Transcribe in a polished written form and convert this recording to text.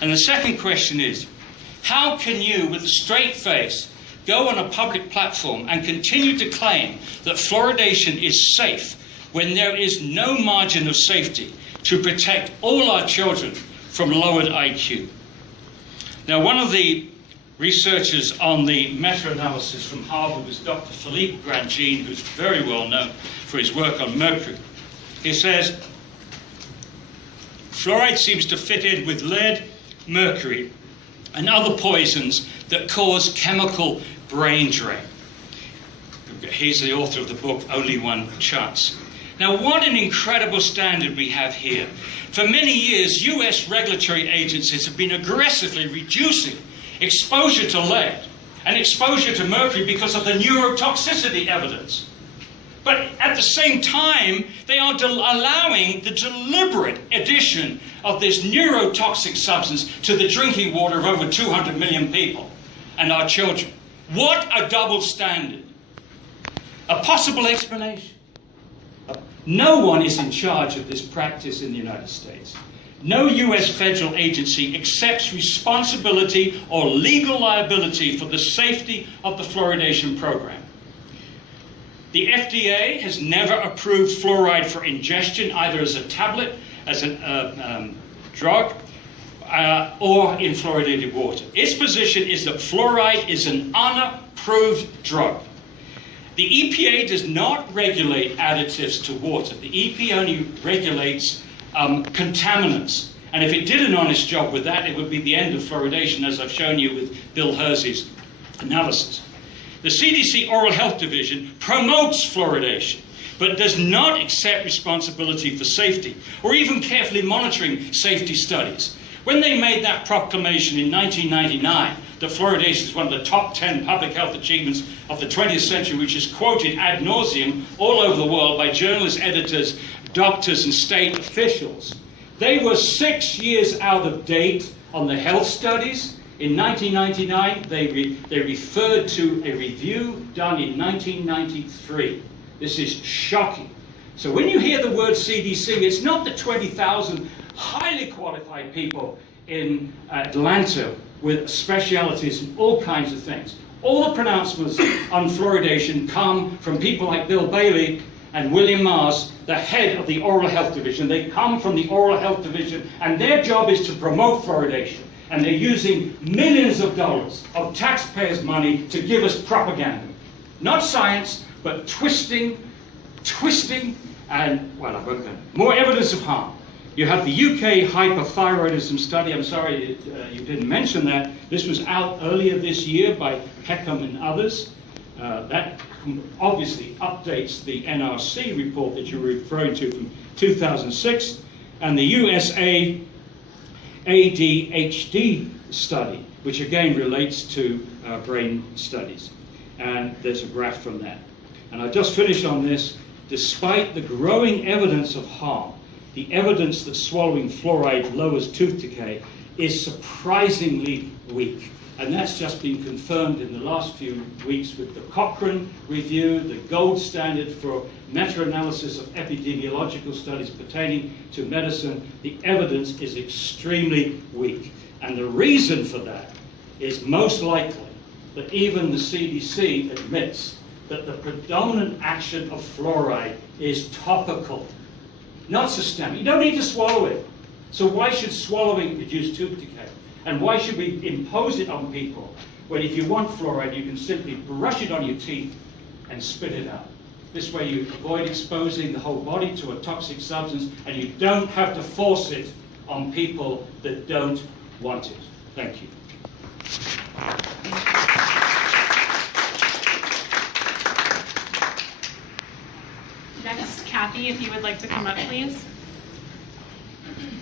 And the second question is, how can you, with a straight face, go on a public platform and continue to claim that fluoridation is safe when there is no margin of safety to protect all our children from lowered IQ? Now, one of the researchers on the meta-analysis from Harvard was Dr. Philippe Grandjean, who's very well known for his work on mercury. He says, fluoride seems to fit in with lead, mercury, and other poisons that cause chemical brain drain. He's the author of the book, Only One Chance. Now, what an incredible standard we have here. For many years, US regulatory agencies have been aggressively reducing exposure to lead and exposure to mercury because of the neurotoxicity evidence. But at the same time, they are allowing the deliberate addition of this neurotoxic substance to the drinking water of over 200 million people and our children. What a double standard. A possible explanation. No one is in charge of this practice in the United States. No US federal agency accepts responsibility or legal liability for the safety of the fluoridation program. The FDA has never approved fluoride for ingestion, either as a tablet, as a drug, or in fluoridated water. Its position is that fluoride is an unapproved drug. The EPA does not regulate additives to water. The EPA only regulates contaminants. And if it did an honest job with that, it would be the end of fluoridation, as I've shown you with Bill Hersey's analysis. The CDC Oral Health Division promotes fluoridation, but does not accept responsibility for safety, or even carefully monitoring safety studies. When they made that proclamation in 1999, that fluoridation is one of the top 10 public health achievements of the 20th century, which is quoted ad nauseum all over the world by journalists, editors, doctors, and state officials, they were 6 years out of date on the health studies. In 1999, they referred to a review done in 1993. This is shocking. So when you hear the word CDC, it's not the 20,000 highly qualified people in Atlanta with specialities in all kinds of things. All the pronouncements on fluoridation come from people like Bill Bailey and William Mars, the head of the Oral Health Division. They come from the Oral Health Division, and their job is to promote fluoridation. And they're using millions of dollars of taxpayers' money to give us propaganda. Not science, but twisting, and, well, I won't go. More evidence of harm. You have the UK hyperthyroidism study. I'm sorry you didn't mention that. This was out earlier this year by Peckham and others. That obviously updates the NRC report that you were referring to from 2006, and the USA ADHD study, which again relates to brain studies. And there's a graph from that. And I'll just finish on this. Despite the growing evidence of harm, the evidence that swallowing fluoride lowers tooth decay is surprisingly weak. And that's just been confirmed in the last few weeks with the Cochrane review, the gold standard for meta-analysis of epidemiological studies pertaining to medicine. The evidence is extremely weak. And the reason for that is most likely that even the CDC admits that the predominant action of fluoride is topical, not systemic. You don't need to swallow it. So why should swallowing reduce tooth decay? And why should we impose it on people when if you want fluoride, you can simply brush it on your teeth and spit it out? This way you avoid exposing the whole body to a toxic substance, and you don't have to force it on people that don't want it. Thank you. Next, Kathy, if you would like to come up, please.